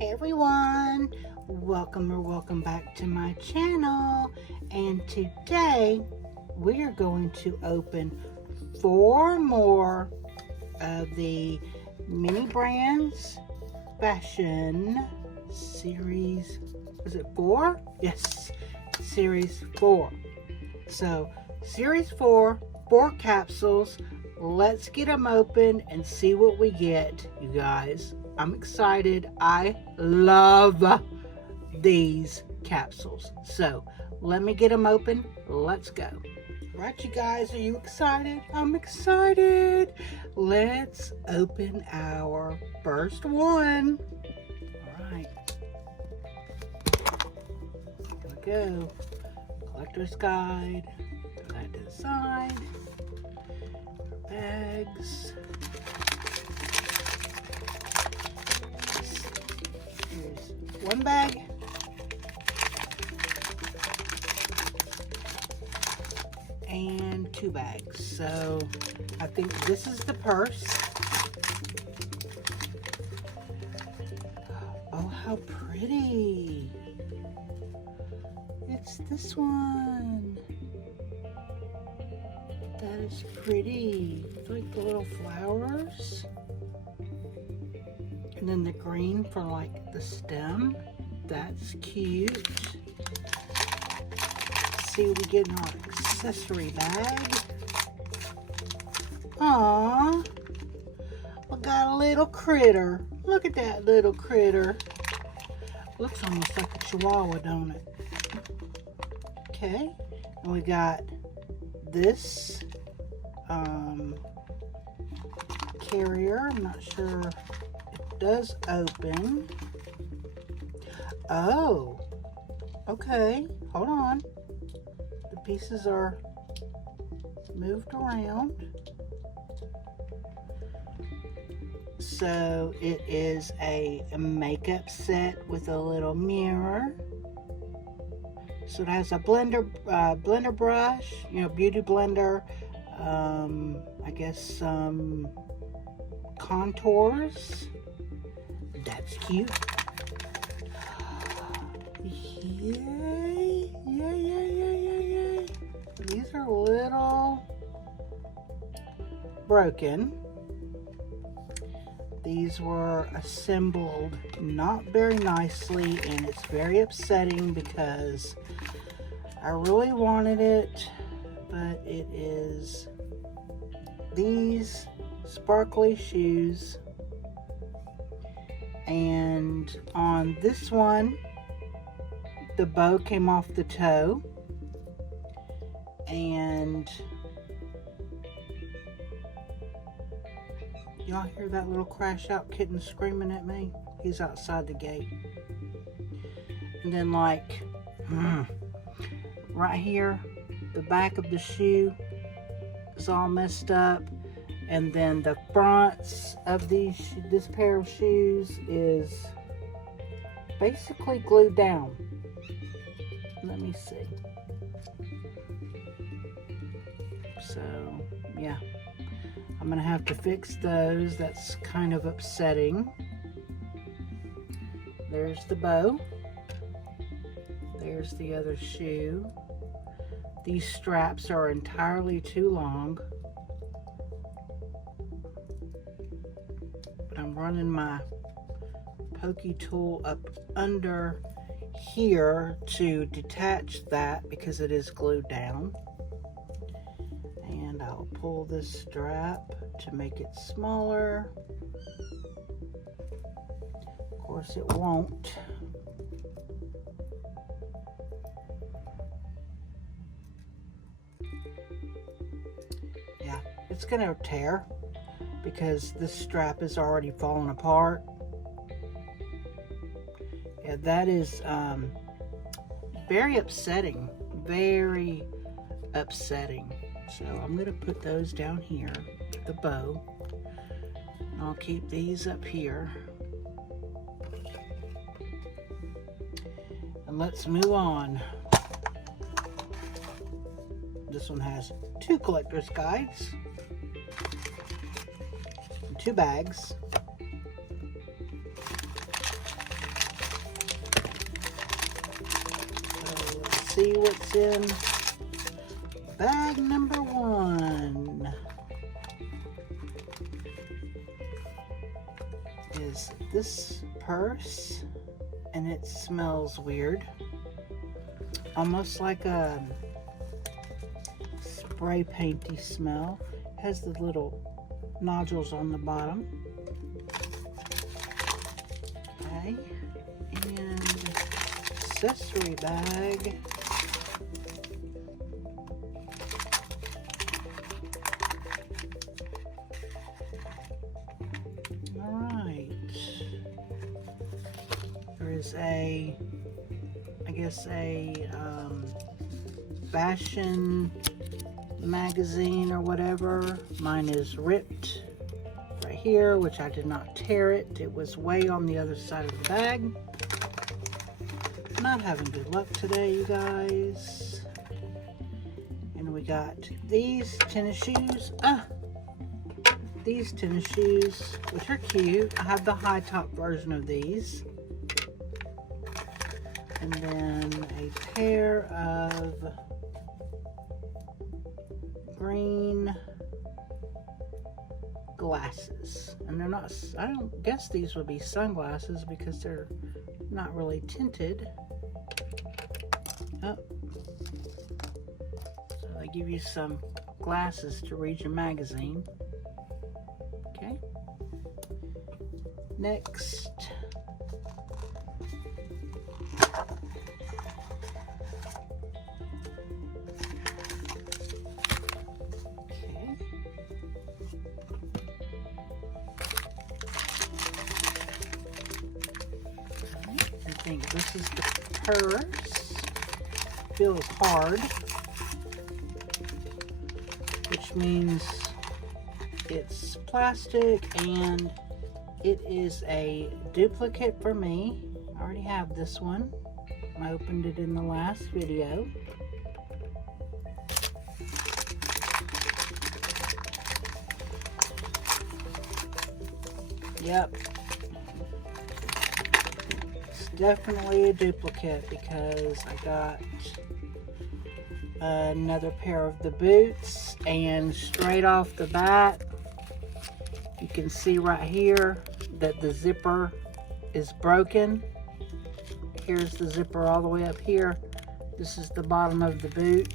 Hey everyone, welcome back to my channel, and today we are going to open 4 more of the MiniBrands fashion series. Is it 4? Yes, series 4. So series 4 capsules. Let's get them open and see what we get, you guys. I'm excited. I love these capsules. So let me get them open. Let's go. Right, you guys, are you excited? I'm excited. Let's open our first one. All right. Here we go. Collector's guide. Put that to the side. Bags. Here's one bag. And 2 bags. So I think this is the purse. Oh, how pretty. It's this one. That is pretty. It's like the little flowers. And then the green for like the stem. That's cute. Let's see what we get in our accessory bag. Aww. We got a little critter. Look at that little critter. Looks almost like a chihuahua, don't it? Okay. And we got this carrier. I'm not sure it does open. Oh, okay, hold on, the pieces are moved around. So it is a makeup set with a little mirror. So it has a blender brush, beauty blender, I guess some contours. That's cute. Yay, yay. These are a little broken. These were assembled not very nicely, and it's very upsetting because I really wanted it, but it is these sparkly shoes. And on this one, the bow came off the toe, and y'all hear that little crash out kitten screaming at me? He's outside the gate. And then like right here, the back of the shoe is all messed up, and then the fronts of this pair of shoes is basically glued down. Let me see. So yeah, I'm gonna have to fix those. That's kind of upsetting. There's the bow. There's the other shoe. These straps are entirely too long, but I'm running my pokey tool up under here to detach that because it is glued down. And I'll pull this strap to make it smaller. Of course it won't. Yeah, it's gonna tear because this strap is already falling apart. Yeah, that is very upsetting. Very upsetting. So I'm going to put those down here, the bow. And I'll keep these up here. And let's move on. This one has 2 collector's guides. 2 bags. see what's in bag number 1. Is this purse, and it smells weird, almost like a spray painty smell. It has the little nodules on the bottom. Okay, and accessory bag. There is I guess a fashion magazine or whatever. Mine is ripped right here, which I did not tear it. It was way on the other side of the bag. Not having good luck today, you guys. And we got these tennis shoes. These tennis shoes, which are cute. I have the high top version of these. And then a pair of green glasses. And they're not, I don't guess these would be sunglasses because they're not really tinted. Oh. So they give you some glasses to read your magazine. Okay. Next. I think this is the purse. Feels hard, which means it's plastic and it is a duplicate for me. I already have this one. I opened it in the last video. Yep. Definitely a duplicate because I got another pair of the boots, and straight off the bat you can see right here that the zipper is broken. Here's the zipper all the way up here. This is the bottom of the boot.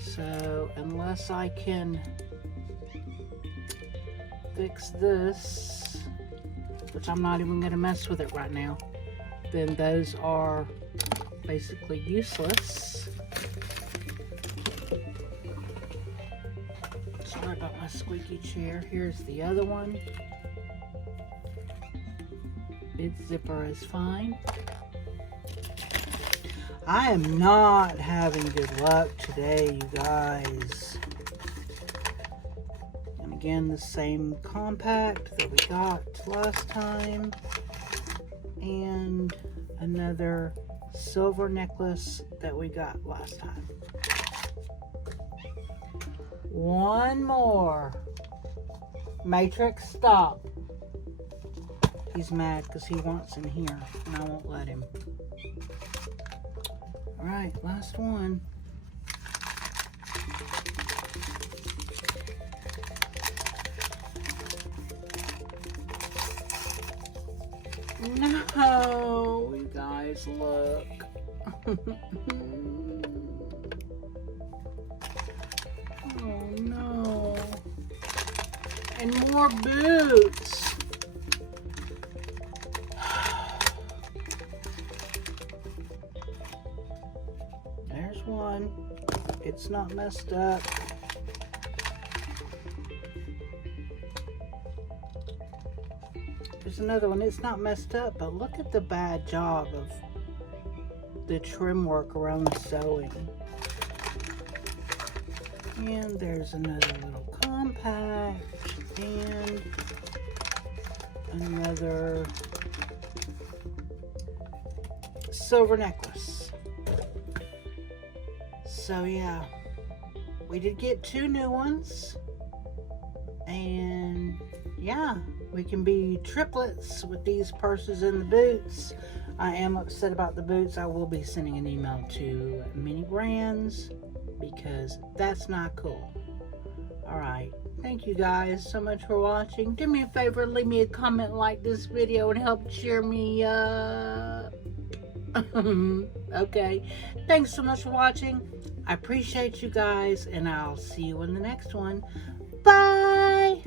So unless I can fix this, which I'm not even going to mess with it right now, then those are basically useless. Sorry about my squeaky chair. Here's the other one. Its zipper is fine. I am not having good luck today, you guys. Again, the same compact that we got last time, and another silver necklace that we got last time. One more. Matrix, stop. He's mad because he wants in here and I won't let him. All right, last one. No, you guys, look. Oh no. And more boots. There's one. It's not messed up. There's another one. It's not messed up, but look at the bad job of the trim work around the sewing. And there's another little compact and another silver necklace. So yeah, we did get 2 new ones, and yeah, We can be triplets with these purses and the boots. I am upset about the boots. I will be sending an email to MiniBrands because that's not cool. Alright, thank you guys so much for watching. Do me a favor, leave me a comment, like this video, and help cheer me up. Okay, thanks so much for watching. I appreciate you guys, and I'll see you in the next one. Bye!